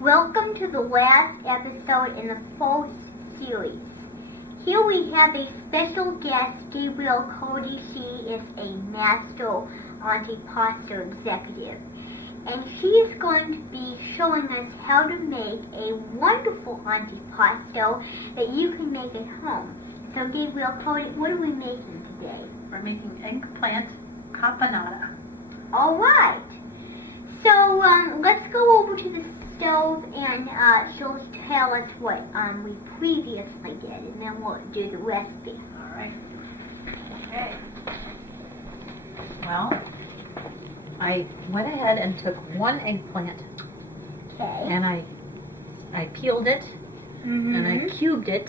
Welcome to the last episode in the full series. Here we have a special guest, Gabrielle Cody. She is a master antipasto executive. And she is going to be showing us how to make a wonderful antipasto that you can make at home. So Gabrielle Cody, what are we making today? We're making eggplant caponata. All right. So let's go over to the stove and she'll tell us what we previously did, and then we'll do the recipe. All right. Okay. Well, I went ahead and took one eggplant. Okay. And I peeled it and I cubed it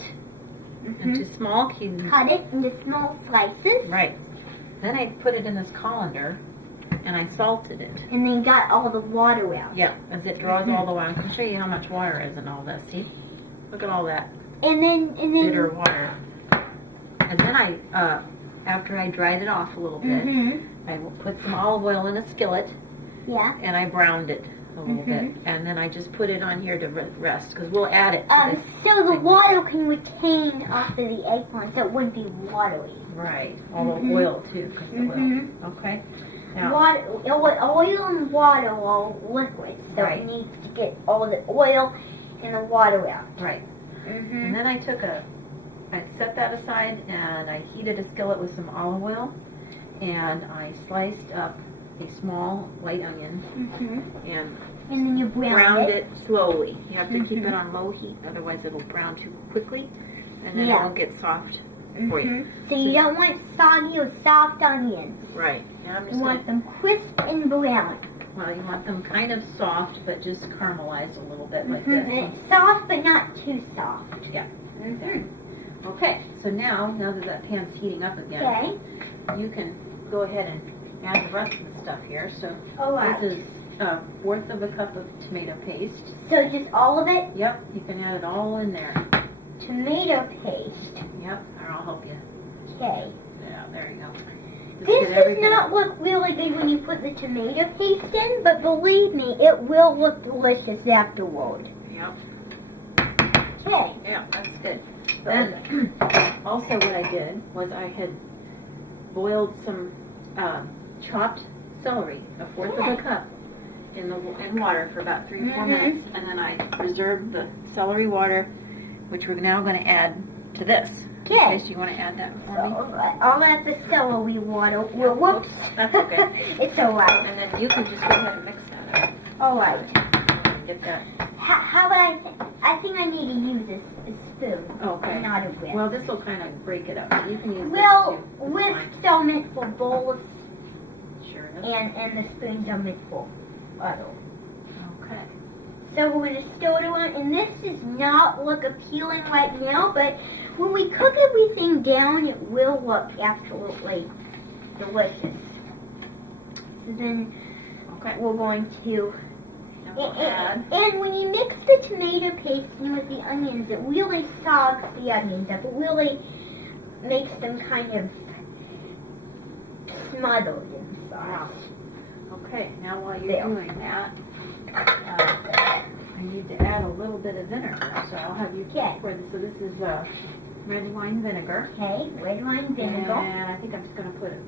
into small cubes. Cut it into small slices. Right. Then I put it in this colander and I salted it. And then got all the water out. Yeah, as it draws all the way. I can show you how much water is in all this. See? Look at all that And then bitter water. And then I, after I dried it off a little bit, I put some olive oil in a skillet. Yeah. And I browned it a little bit. And then I just put it on here to rest, because we'll add it to this. So the water can retain off of the eggplant, so it wouldn't be watery. Right. All the oil, too, because the oil. Okay. Now, Oil and water are liquids, so it needs to get all the oil and the water out. Right. And then I set that aside and I heated a skillet with some olive oil and I sliced up a small white onion and then you browned it slowly. You have to keep it on low heat, otherwise it'll brown too quickly and then it'll get soft for you. So you don't want soggy or soft onions. Right. Now You want them crisp and brown. Well, you want them kind of soft, but just caramelized a little bit like this. Soft, but not too soft. Yeah. Okay, so now that that pan's heating up again, you can go ahead and add the rest of the stuff here. So this is a fourth of a cup of tomato paste. So just all of it? Yep, you can add it all in there. Tomato paste. Yep, or I'll help you. Okay. Yeah, there you go. This does not look really good when you put the tomato paste in, but believe me, it will look delicious afterward. Yep. Okay. Yeah, that's good. Then, also what I did was I had boiled some chopped celery, a fourth of a cup, in water for about 3 or 4 minutes, and then I reserved the celery water, which we're now going to add to this. Okay. So you want to add that for me? I'll add the celery water. Well, whoops. That's okay. It's all right. And then you can just go ahead and mix that up. All right. Get that. How about I think I need to use a spoon. Okay. Not a whisk. Well, this will kind of break it up. You can use well, this too. whisks are meant for bowls, Sure is. and the spoons are meant for butter. Okay. So we're going to stir it around, and this does not look appealing right now, but when we cook everything down, it will look absolutely delicious. So then we're going to... And when you mix the tomato paste in with the onions, it really sogs the onions up. It really makes them kind of smothered inside. Wow. Okay, now while you're doing that, I need to add a little bit of vinegar. So I'll have you pour this. So this is red wine vinegar. Okay, red wine vinegar. And I think I'm just going to put it,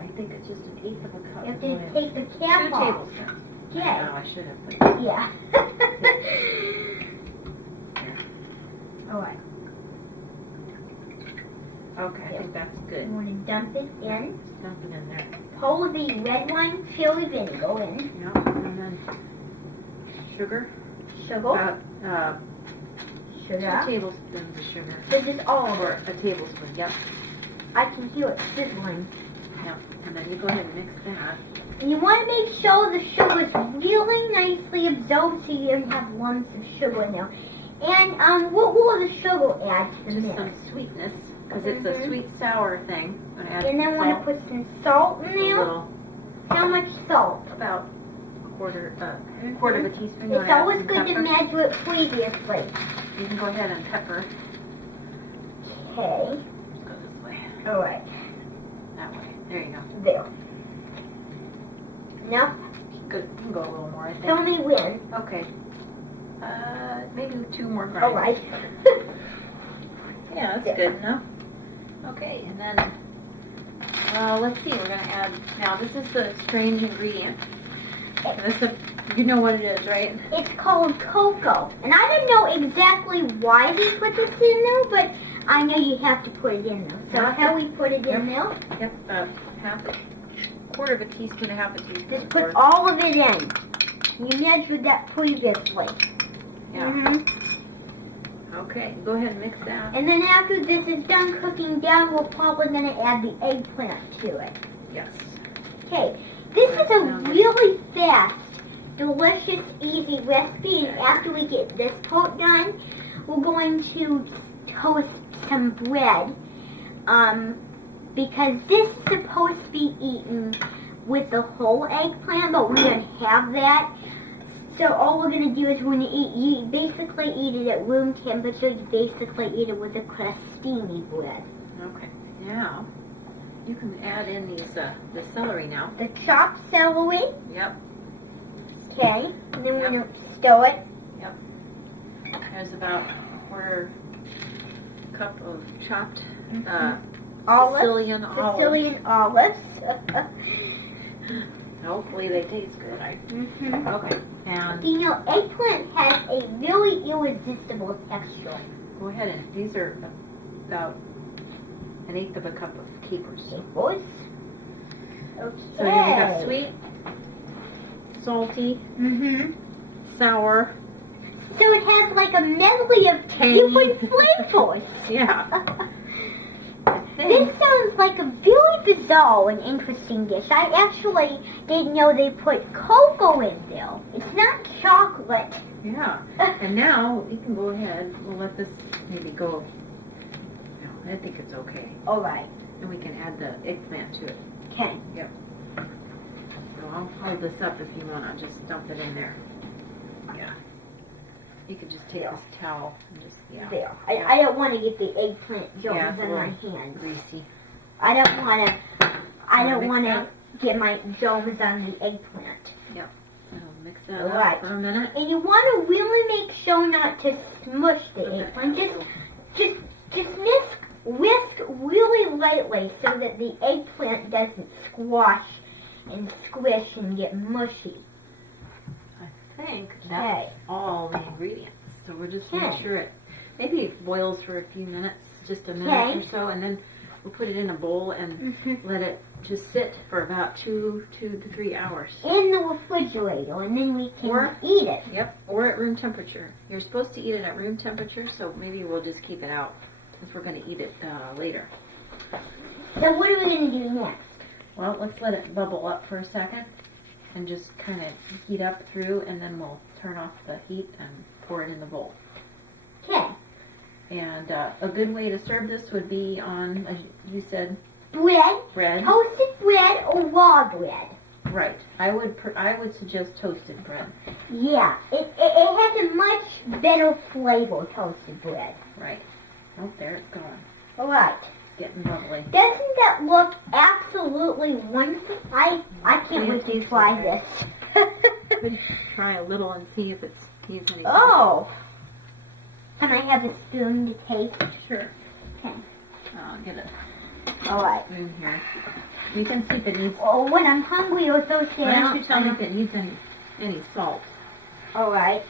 I think it's just 1/8 of a cup. You have to take the cap off. 2 tablespoons. Yeah. No, I should have put it. Yeah. All right. Okay, I think that's good. You want to dump it in. Dump it in there. Pour the red wine chili vinegar in. Yep, and then sugar. Sugar. About Sugar. 2 tablespoons of sugar. So just all of it. A tablespoon, yep. I can hear it sizzling. Yep, and then you go ahead and mix that. And you want to make sure the sugar is really nicely absorbed so you don't have lumps of sugar in there. And what will the sugar add to the mix? Just some sweetness, because it's a sweet-sour thing. And then want to put some salt in there. A little. How much salt? About a quarter of a teaspoon. It's always good to measure it previously. You can go ahead and pepper. Okay. Let's go this way. All right. That way. There you go. There. Enough? Good. You can go a little more, I think. Tell me when. Okay. Maybe 2 more grinds. All right. Yeah, that's good enough. Okay, and then, let's see, we're going to add, now this is the strange ingredient. You know what it is, right? It's called cocoa. And I don't know exactly why they put this in there, but I know you have to put it in there. So how we put it in there? Yep, quarter of a teaspoon, half a teaspoon. Just put all of it in. You measured that previously. Yeah. Okay, go ahead and mix that. And then after this is done cooking down, we're probably going to add the eggplant to it. Yes. Okay, this is a really fast, delicious, easy recipe. And after we get this part done, we're going to toast some bread. Because this is supposed to be eaten with the whole eggplant, but we don't have that. So all we're going to do is we're going to you basically eat it at room temperature. You basically eat it with a crostini bread. Okay. Now, you can add in these the celery now. The chopped celery. Yep. Okay. And then we're going to stir it. Yep. There's about a quarter cup of chopped Sicilian olives. Sicilian olives. Hopefully they taste good. Okay. And You know, eggplant has a really irresistible texture. go ahead and these are about 1/8 of a cup of capers. Capers. Okay. So you got sweet, salty, sour. So it has like a medley of Tangy. different flavors. Yeah. This sounds like a very bizarre and interesting dish. I actually didn't know they put cocoa in there. It's not chocolate. Yeah. And now you can go ahead. We'll let this maybe go. No, I think it's okay. All right. And we can add the eggplant to it. Okay. So I'll hold this up if you want to just dump it in there. Yeah. You could just take this towel and just, There. I don't want to get the eggplant it's germs a on my little hands. greasy. I don't want to. I don't Mix want to that? get my germs on the eggplant. I'll mix that Right. up for a minute. And you want to really make sure not to smush the eggplant. Just whisk really lightly so that the eggplant doesn't squash and squish and get mushy. I think that's all the ingredients. So we're just make sure it maybe boils for a few minutes, just a minute or so, and then we'll put it in a bowl and let it just sit for about 2 to 3 hours. In the refrigerator, and then we can eat it. Yep, or at room temperature. You're supposed to eat it at room temperature, so maybe we'll just keep it out since we're going to eat it later. So what are we going to do next? Well, let's let it bubble up for a second and just kind of heat up through, and then we'll turn off the heat and pour it in the bowl. Okay. And a good way to serve this would be on, as you said, Bread. Toasted bread or raw bread. Right. I would suggest toasted bread. Yeah. It has a much better flavor, toasted bread. Right. Oh, there it's going. All right. Getting bubbly. Doesn't that look absolutely wonderful? I can't wait to try this. Could try a little and see if it's needs any. Oh. Can I have a spoon to taste? Sure. Okay. I'll get a All right. spoon here. You can see if it needs. Oh, when I'm hungry or thirsty, Why don't you tell me if it needs any salt? All right.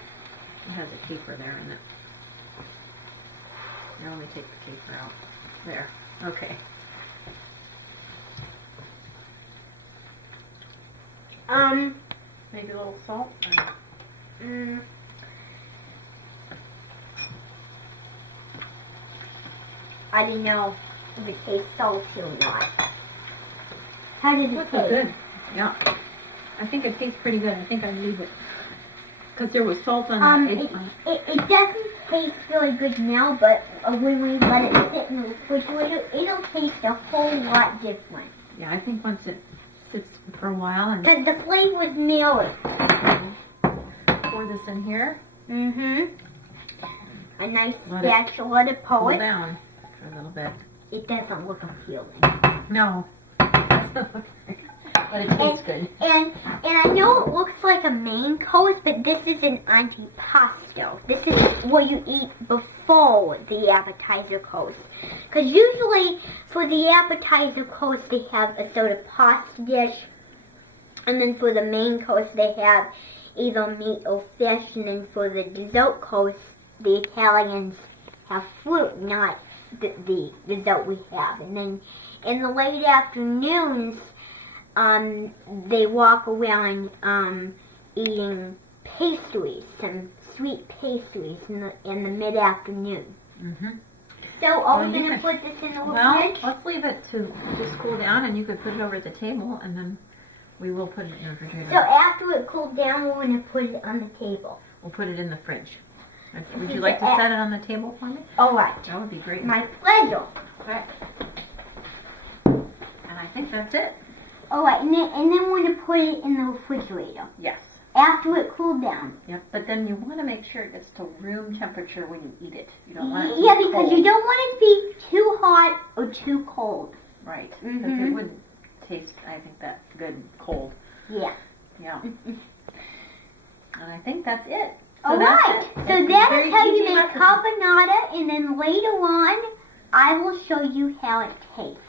It has a caper there in it. Now let me take the caper out. There. Okay. Maybe a little salt. I didn't know if it tastes salty or not. How did it That's taste? good. Yeah. I think it tastes pretty good. I think I leave it. Because there was salt on it. It doesn't taste really good now, but when we let it sit in the refrigerator, it'll taste a whole lot different. Yeah, I think once it sits for a while and Because the flavor's mirrored. pour this in here. A nice Let it spatula to pull Cool it. down for a little bit. It doesn't look appealing. No. But it tastes good. And I know it looks like a main course, but this is an antipasto. This is what you eat before the appetizer course. Because usually for the appetizer course they have a sort of pasta dish, and then for the main course they have either meat or fish, and then for the dessert course the Italians have fruit, not the dessert we have. And then in the late afternoons, they walk around eating pastries, some sweet pastries in the mid-afternoon. Mm-hmm. So are we going to put this in the fridge? Let's leave it to just cool down, and you could put it over at the table, and then we will put it in the refrigerator. So after it cooled down, we're going to put it on the table. We'll put it in the fridge. Would you like to set it on the table for me? All right. That would be great. My pleasure. Okay. And I think that's it. All right, and then we're going to put it in the refrigerator. Yes. After it cooled down. Yep. But then you want to make sure it gets to room temperature when you eat it. You don't want it to Yeah, be because cold. you don't want it to be too hot or too cold. Right. Because it wouldn't taste, I think, that good cold. Yeah. Yeah. And I think that's it. So All that's right. it. So It's a that very is how you easy make recipe. carbonara, and then later on, I will show you how it tastes.